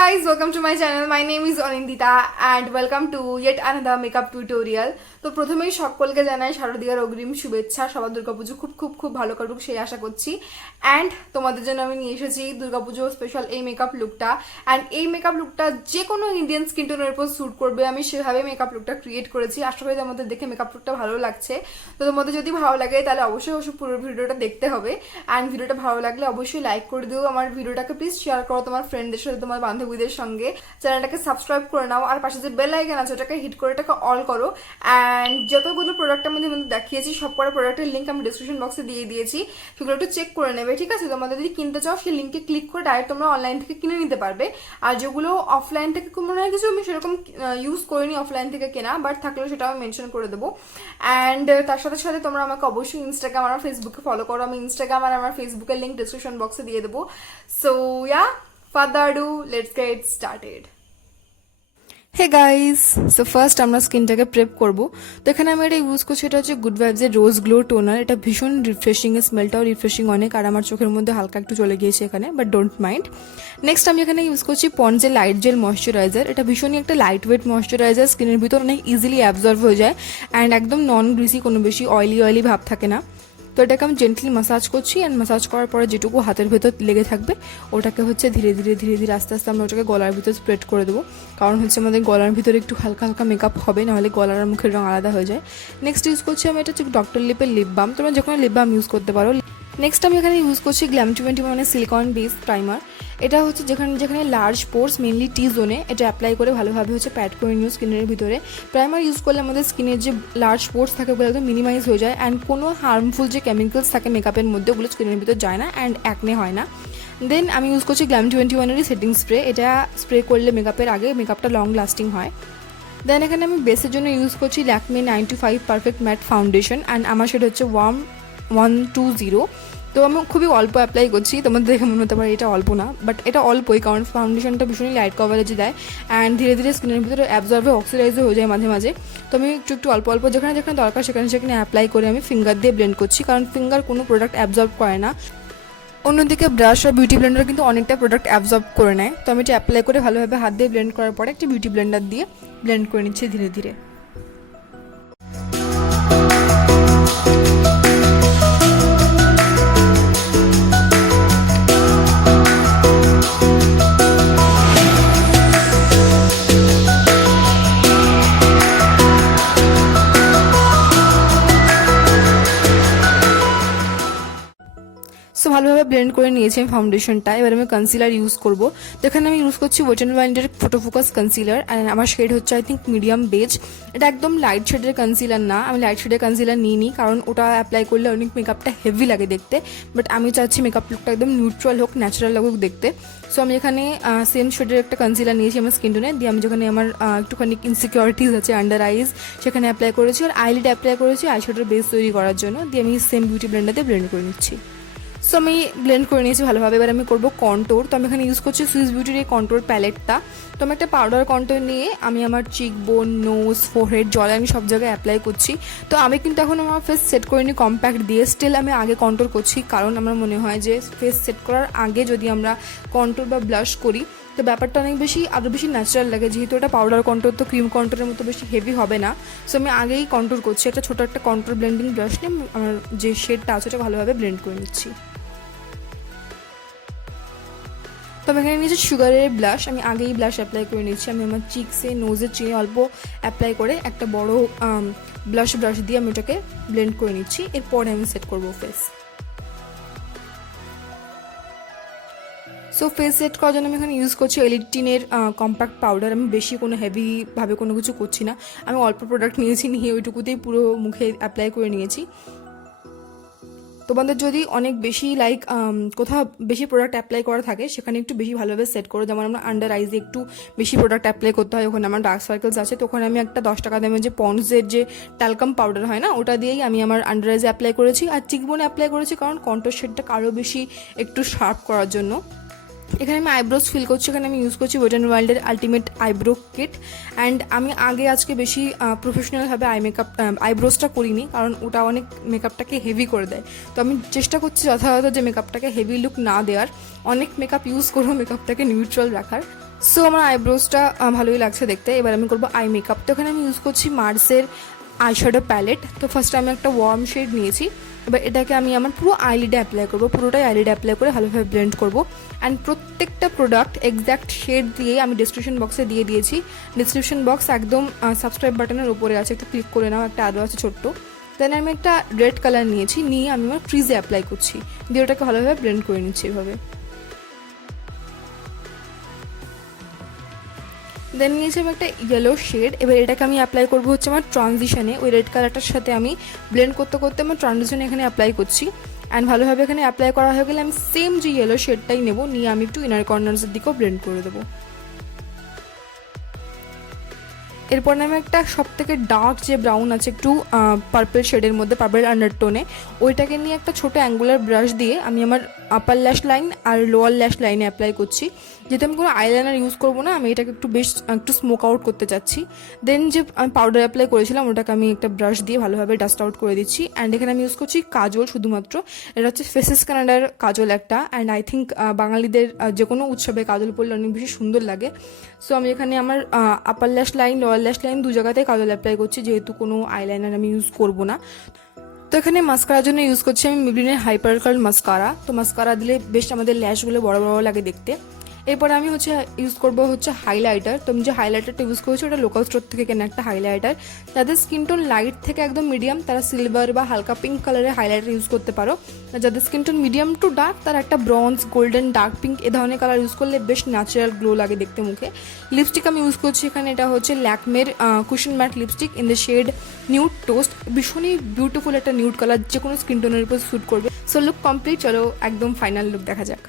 guys, welcome to my channel. My name is Anindita and welcome to yet another makeup tutorial. তো প্রথমেই সকলকে জানাই শারদীয়ার অগ্রিম শুভেচ্ছা। সবার দুর্গাপুজো খুব খুব খুব ভালো কাটুক সেই আশা করছি। অ্যান্ড তোমাদের জন্য আমি নিয়ে এসেছি দুর্গাপুজো স্পেশাল এই মেকআপ লুকটা। অ্যান্ড এই মেকআপ লুকটা যে কোনো ইন্ডিয়ান স্কিন টোনের উপর স্যুট করবে, আমি সেভাবে মেকআপ লুকটা ক্রিয়েট করেছি। আশা করি তোমাদের দেখে মেকআপ লুকটা ভালো লাগছে। তো তোমাদের যদি ভালো লাগে তাহলে অবশ্যই পুরো ভিডিওটা দেখতে হবে। অ্যান্ড ভিডিওটা ভালো লাগলে অবশ্যই লাইক করে দিও। আমার ভিডিওটাকে প্লিজ শেয়ার করো তোমার ফ্রেন্ডদের সাথে, তোমার বান্ধবীদের সঙ্গে। চ্যানেলটাকে সাবস্ক্রাইব করে নাও, আর পাশে যে বেল আইকন আছে ওটাকে হিট করে এটাকে অল করো। অ্যান্ড যতগুলো প্রোডাক্ট আমি দেখিয়েছি সব কটা প্রোডাক্টের লিঙ্ক আমি ডিসক্রিপশন বক্সে দিয়ে দিয়েছি, সেগুলো একটু চেক করে নেবে, ঠিক আছে? তোমাদের যদি কিনতে চাও সেই লিঙ্কে ক্লিক করে ডাইরেক্ট তোমরা অনলাইন থেকে কিনে নিতে পারবে। আর যেগুলো অফলাইন থেকে মনে হয় কিছু আমি সেরকম ইউজ করিনি অফলাইন থেকে কেনা, বাট থাকলেও সেটা আমি মেনশন করে দেবো। অ্যান্ড তার সাথে সাথে তোমরা আমাকে অবশ্যই ইনস্টাগ্রাম আর ফেসবুকে ফলো করো। আমি ইনস্টাগ্রাম আর আমার ফেসবুকের লিঙ্ক ডিসক্রিপশন বক্সে দিয়ে দেবো। So yeah, further ado, let's get started. Hey guys, so first আমরা স্কিনটাকে প্রেপ করবো। তো এখানে আমি এটা ইউজ করছি, এটা হচ্ছে গুড ভাইবসের রোজ গ্লো টোনার। এটা ভীষণ রিফ্রেশিং, স্মেলটাও রিফ্রেশিং অনেক, আর আমার চোখের মধ্যে হালকা একটু চলে গিয়েছে এখানে, বাট ডোন্ট মাইন্ড। নেক্সট আমি এখানে ইউজ করছি পন্ডসের লাইট জেল ময়শ্চারাইজার। এটা ভীষণই একটা লাইট ওয়েট ময়শ্চারাইজার, স্কিনের ভিতর অনেক ইজিলি অ্যাবজর্ব হয়ে যায় অ্যান্ড একদম নন গ্রিসি, কোনো বেশি অয়েলি ভাব থাকে না। তো এটাকে আমি জেন্টলি মাসাজ করছি, অ্যান্ড মাসাজ করার পরে যেটুকু হাতের ভেতর লেগে থাকবে ওটাকে হচ্ছে ধীরে ধীরে আস্তে আস্তে আমরা ওটাকে গলার ভিতর স্প্রেড করে দেবো। কারণ হচ্ছে আমাদের গলার ভিতরে একটু হালকা মেকআপ হবে, নাহলে গলার আর মুখের রঙ আলাদা হয়ে যায়। নেক্সট ইউজ করছি আমি এটা হচ্ছে ডক্টর লিপের লিপ বাম। তোমরা যে কোনো লিপ বাম ইউজ করতে পারো। নেক্সট আমি এখানে ইউজ করছি গ্ল্যাম 21 সিলিকন বেস প্রাইমার। এটা হচ্ছে যেখানে লার্জ পোর্স, মেনলি টি জোনে এটা অ্যাপ্লাই করে ভালোভাবে হচ্ছে প্যাড করে নিও স্কিনের ভিতরে। প্রাইমার ইউজ করলে আমাদের স্কিনের যে লার্জ পোর্স থাকে ওগুলো একদম মিনিমাইজ হয়ে যায়, অ্যান্ড কোনো হার্মফুল যে কেমিক্যালস থাকে মেকআপের মধ্যে ওগুলো স্কিনের ভিতরে যায় না, অ্যান্ড অ্যাকনে হয় না। দেন আমি ইউজ করছি গ্ল্যাম 21 সেটিং স্প্রে। এটা স্প্রে করলে মেকআপের আগে মেকআপটা লং লাস্টিং হয়। দেন এখানে আমি বেসের জন্য ইউজ করছি Lakme 95 perfect matte foundation, and আমার সেটা হচ্ছে ওয়ার্ম 120। তো আমি খুবই অল্প অ্যাপ্লাই করছি, তোমাদের দেখে মনে হতে পারে এটা অল্প না, বাট এটা অল্পই, কারণ ফাউন্ডেশনটা ভীষণই লাইট কভারেজ দেয় অ্যান্ড ধীরে স্কিনের ভিতরে অ্যাবজর্বে অক্সিডাইজও হয়ে যায় মাঝে। তো আমি একটু অল্প যেখানে দরকার সেখানে অ্যাপ্লাই করে আমি ফিঙ্গার দিয়ে ব্লেন্ড করছি, কারণ ফিঙ্গার কোনো প্রোডাক্ট অ্যাবজর্ব করে না। অন্যদিকে ব্রাশ আর বিউটি ব্লেন্ডার কিন্তু অনেকটা প্রোডাক্ট অ্যাবজর্ব করে নেয়। তো আমি এটা অ্যাপ্লাই করে ভালোভাবে হাত দিয়ে ব্লেন্ড করার পরে একটা বিউটি ব্লেন্ডার দিয়ে ব্লেন্ড করে নিচ্ছি ধীরে। সো ভালোভাবে ব্লেন্ড করে নিয়েছি আমি ফাউন্ডেশনটা। এবার আমি কনসিলার ইউজ করবো। তো এখানে আমি ইউজ করছি ওয়েট অ্যান্ড ওয়াইল্ডের ফটো ফোকাস কনসিলার, অ্যান্ড আমার শেড হচ্ছে আই থিঙ্ক মিডিয়াম বেজ। এটা একদম লাইট শেডের কনসিলার না, আমি লাইট শেডের কনসিলার নিইনি, কারণ ওটা অ্যাপ্লাই করলে অনেক মেকআপটা হেভি লাগে দেখতে, বাট আমি চাচ্ছি মেকআপ লুকটা একদম নিউট্রাল হোক, ন্যাচারাল লাগুক দেখতে। সো আমি এখানে সেম শেডের একটা কনসিলার নিয়েছি আমার স্কিন টোনে দিয়ে, আমি যেখানে আমার একটুখানি ইনসিকিউরিটিস আছে আন্ডার আইজ সেখানে অ্যাপ্লাই করেছি, আর আইলিড অ্যাপ্লাই করেছি আই শেডের বেস তৈরি করার জন্য, দিয়ে আমি সেম বিউটি ব্লেন্ডার দিয়ে ব্লেন্ড করে নিচ্ছি। সো আমি ব্লেন্ড করে নিয়েছি ভালোভাবে। এবার আমি করবো কন্ট্যুর। তো আমি এখানে ইউজ করছি সুইস বিউটির এই কন্ট্যুর প্যালেটটা। তো আমি একটা পাউডার কন্ট্যুর নিয়ে আমি আমার চিক বোন, নোজ, ফোরহেড, জলে আমি সব জায়গায় অ্যাপ্লাই করছি। তো আমি কিন্তু এখন আমার ফেস সেট করিনি কম্প্যাক্ট দিয়ে, স্টিল আমি আগে কন্ট্যুর করছি, কারণ আমার মনে হয় যে ফেস সেট করার আগে যদি আমরা কন্ট্যুর বা ব্লাশ করি তো ব্যাপারটা আরও বেশি ন্যাচারাল লাগে, যেহেতু এটা পাউডার কন্ট্যুর, তো ক্রিম কন্ট্যুরের মতো বেশি হেভি হবে না। সো আমি আগেই কন্ট্যুর করছি, একটা ছোটো একটা কন্ট্যুর ব্লেন্ডিং ব্রাশ নিয়ে আমার যে শেডটা আছে ওটা ভালোভাবে ব্লেন্ড করে নিচ্ছি। তো আমি এখানে নিয়েছি সুগারের ব্লাশ, আমি আগেই ব্লাশ অ্যাপ্লাই করে নিচ্ছি। আমি আমার চিকসে, নোজের চিনে অল্প অ্যাপ্লাই করে একটা বড় ব্লাশ দিয়ে আমি ওটাকে ব্লেন্ড করে নিচ্ছি। এরপরে আমি সেট করবো ফেস। সো ফেস সেট করার জন্য আমি এখানে ইউজ করছি এলিটিনের কম্প্যাক্ট পাউডার। আমি বেশি কোনো হেভিভাবে কোনো কিছু করছি না, আমি অল্প প্রোডাক্ট নিয়ে ওইটুকুতেই পুরো মুখে অ্যাপ্লাই করে নিয়েছি। তোমাদের যদি অনেক বেশি কোথাও বেশি প্রোডাক্ট অ্যাপ্লাই করা থাকে সেখানে একটু বেশি ভালোভাবে সেট করো। যেমন আমরা আন্ডার আইজে একটু বেশি প্রোডাক্ট অ্যাপ্লাই করতে হয়, ওখানে আমার ডার্ক সার্কেলস আছে, তো ওখানে আমি একটা 10 টাকা দামের যে পন্ডসের যে ট্যালকাম পাউডার হয় না ওটা দিয়েই আমি আমার আন্ডার আইজে অ্যাপ্লাই করেছি, আর চিকবোনে অ্যাপ্লাই করেছি, কারণ কন্ট্যুর শেডটাকে আরও বেশি একটু শার্প করার জন্য। এখানে আমি আইব্রোজ ফিল করছি, এখানে আমি ইউজ করছি ওয়েট অ্যান্ড ওয়াইল্ডের আলটিমেট আইব্রো কিট। অ্যান্ড আমি আজকে বেশি প্রফেশনালভাবে আইব্রোজটা করিনি, কারণ ওটা অনেক মেকআপটাকে হেভি করে দেয়। তো আমি চেষ্টা করছি যথাযথ যে মেকআপটাকে হেভি লুক না দেওয়ার। অনেক মেকআপ ইউজ করবো মেকআপটাকে নিউট্রাল রাখার। সো আমার আইব্রোজটা ভালোই লাগছে দেখতে। এবার আমি করবো আই মেকআপ। তো এখানে আমি ইউজ করছি মার্সের আইশ্যাডো প্যালেট। তো ফার্স্টে আমি একটা ওয়ার্ম শেড নিয়েছি। এবার এটাকে আমি আমার পুরো আইলিডে অ্যাপ্লাই করবো, পুরোটাই আইলিডে অ্যাপ্লাই করে ভালোভাবে ব্লেন্ড করবো। অ্যান্ড প্রত্যেকটা প্রোডাক্ট এক্স্যাক্ট শেড দিয়ে আমি ডিসক্রিপশন বক্সে দিয়ে দিয়েছি। ডিসক্রিপশন বক্স একদম সাবস্ক্রাইব বাটনের উপরে আছে, একটু ক্লিক করে নাও, একটা আরও আছে ছোট্ট। দেন আমি একটা রেড কালার নিয়েছি, নিয়ে আমি আমার ক্রিজে অ্যাপ্লাই করছি, দিয়ে ওটাকে ভালোভাবে ব্লেন্ড করে নিচ্ছি এভাবে। দেন নিয়েছি আমি একটা ইয়েলো শেড। এবার এটাকে আমি অ্যাপ্লাই করবো হচ্ছে আমার ট্রানজিশনে, ওই রেড কালারটার সাথে আমি ব্লেন্ড করতে করতে আমার ট্রানজিশনে এখানে অ্যাপ্লাই করছি। অ্যান্ড ভালোভাবে এখানে অ্যাপ্লাই করা হয়ে গেলে আমি সেম যে ইয়েলো শেডটাই নেবো, নিয়ে আমি একটু ইনার কর্নার্সের দিকেও ব্লেন্ড করে দেবো। এরপর আমি একটা সব থেকে ডার্ক যে ব্রাউন আছে একটু পার্পল শেডের মধ্যে, পার্পল আন্ডারটোনে, ওইটাকে নিয়ে একটা ছোটো অ্যাঙ্গুলার ব্রাশ দিয়ে আমি আমার আপার ল্যাশ লাইন আর লোয়ার ল্যাশ লাইনে অ্যাপ্লাই করছি। যেহেতু আমি কোনো আইলাইনার ইউজ করবো না, আমি এটাকে একটু স্মোক আউট করতে চাচ্ছি। দেন যে আমি পাউডার অ্যাপ্লাই করেছিলাম ওটাকে আমি একটা ব্রাশ দিয়ে ভালোভাবে ডাস্ট আউট করে দিচ্ছি। অ্যান্ড এখানে আমি ইউজ করছি কাজল শুধুমাত্র। এটা হচ্ছে ফেসেস কানাডার কাজল একটা, অ্যান্ড আই থিঙ্ক বাঙালিদের যে কোনো উৎসবে কাজল পরলে অনেক বেশি সুন্দর লাগে। সো আমি এখানে আমার আপার ল্যাশ লাইন, লোয়ার ল্যাশ লাইন দু জায়গাতেই কাজল অ্যাপ্লাই করছি, যেহেতু কোনো আইলাইনার আমি ইউজ করবো না। তো এখানে মাস্কারার জন্য ইউজ করছি আমি মেবলিনের হাইপার কার্ল মাস্কারা। তো মাস্কারা দিলে বেশ আমাদের ল্যাশগুলো বড় বড় লাগে দেখতে। এরপরে আমি ইউজ করবো হাইলাইটার। তো আমি যে হাইলাইটারটা ইউজ করছি ওটা লোকাল স্টোর থেকে কেনা একটা হাইলাইটার। যাদের স্কিন টোন লাইট থেকে একদম মিডিয়াম তারা সিলভার বা হালকা পিঙ্ক কালারের হাইলাইটার ইউজ করতে পারো। যাদের skin tone medium to dark তারা একটা ব্রঞ্জ, গোল্ডেন, ডার্ক পিঙ্ক এ ধরনের কালার ইউজ করলে বেশ ন্যাচারাল গ্লো লাগে দেখতে মুখে। লিপস্টিক আমি ইউজ করছি এখানে, এটা হচ্ছে ল্যাকমের cushion matte lipstick in the shade nude toast. ভীষণই বিউটিফুল একটা নিউড কালার, যে কোনো স্কিন টোনের উপর স্যুট করবে। সো লুক কমপ্লিট, চলো একদম ফাইনাল লুক দেখা যাক।